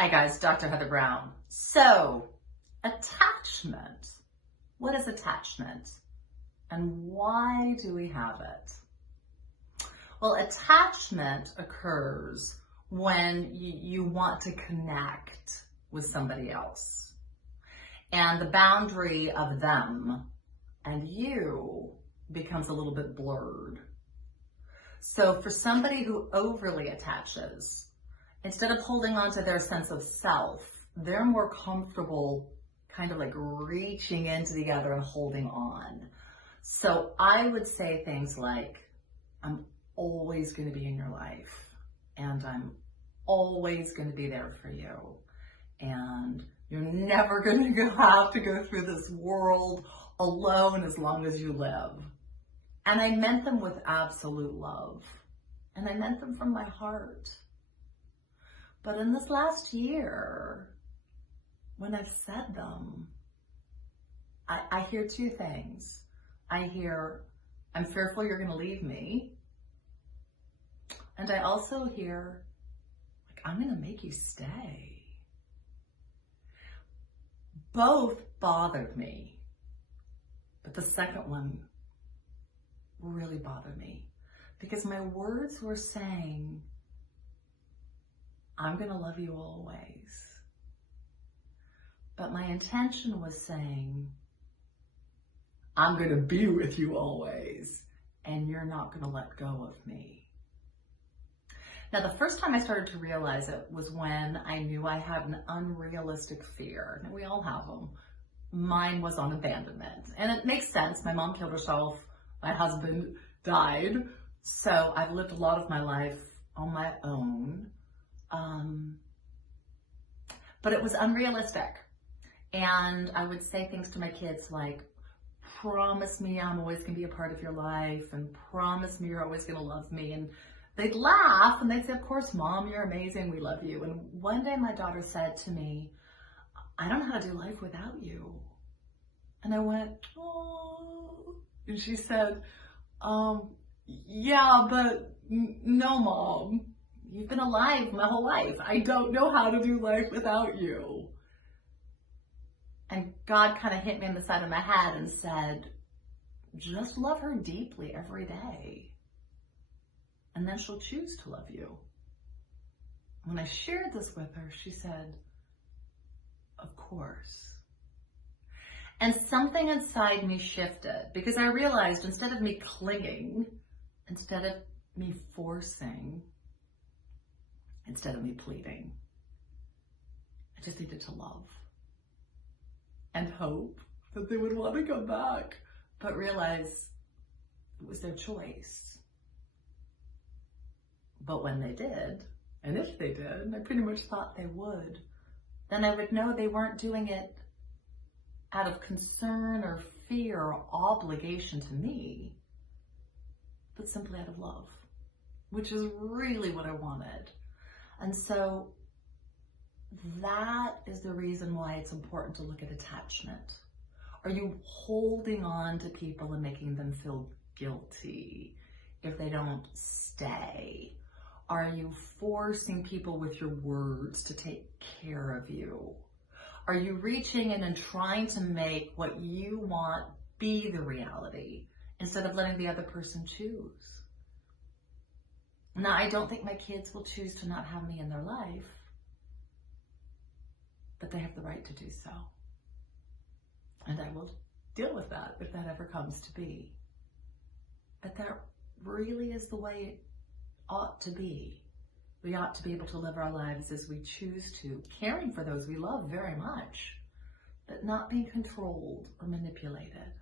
Hi guys, Dr. Heather Brown. So, attachment. What is attachment? And why do we have it? Well, attachment occurs when you want to connect with somebody else. And the boundary of them and you becomes a little bit blurred. So for somebody who overly attaches, instead of holding on to their sense of self, they're more comfortable kind of like reaching in together and holding on. So I would say things like, I'm always going to be in your life, and I'm always going to be there for you, and you're never going to have to go through this world alone as long as you live. And I meant them with absolute love, and I meant them from my heart. But in this last year, when I've said them, I hear two things. I hear, I'm fearful you're going to leave me. And I also hear, like, I'm going to make you stay. Both bothered me. But the second one really bothered me, because my words were saying, I'm going to love you always. But my intention was saying, I'm going to be with you always, and you're not going to let go of me. Now, the first time I started to realize it was when I knew I had an unrealistic fear. And we all have them. Mine was on abandonment. And it makes sense. My mom killed herself. My husband died. So I've lived a lot of my life on my own. But it was unrealistic. And I would say things to my kids like, promise me I'm always going to be a part of your life, and promise me you're always going to love me. And they'd laugh and they'd say, of course, Mom, you're amazing. We love you. And one day my daughter said to me, I don't know how to do life without you. And I went, oh. And she said, yeah, but no, Mom. You've been alive my whole life. I don't know how to do life without you. And God kind of hit me on the side of my head and said, just love her deeply every day. And then she'll choose to love you. When I shared this with her, she said, of course. And something inside me shifted, because I realized instead of me clinging, instead of me forcing, instead of me pleading, I just needed to love and hope that they would want to come back, but realize it was their choice. But when they did, and if they did, and I pretty much thought they would, then I would know they weren't doing it out of concern or fear or obligation to me, but simply out of love, which is really what I wanted. And so that is the reason why it's important to look at attachment. Are you holding on to people and making them feel guilty if they don't stay? Are you forcing people with your words to take care of you? Are you reaching in and trying to make what you want be the reality instead of letting the other person choose? Now, I don't think my kids will choose to not have me in their life, but they have the right to do so. And I will deal with that if that ever comes to be. But that really is the way it ought to be. We ought to be able to live our lives as we choose to, caring for those we love very much, but not being controlled or manipulated.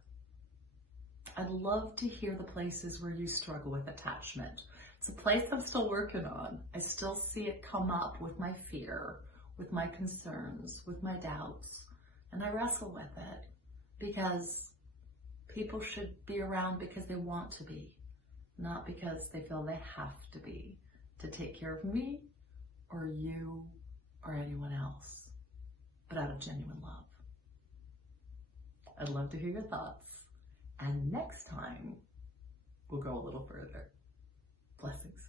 I'd love to hear the places where you struggle with attachment. It's a place I'm still working on. I still see it come up with my fear, with my concerns, with my doubts, and I wrestle with it because people should be around because they want to be, not because they feel they have to be to take care of me or you or anyone else, but out of genuine love. I'd love to hear your thoughts, and next time we'll go a little further. Blessings.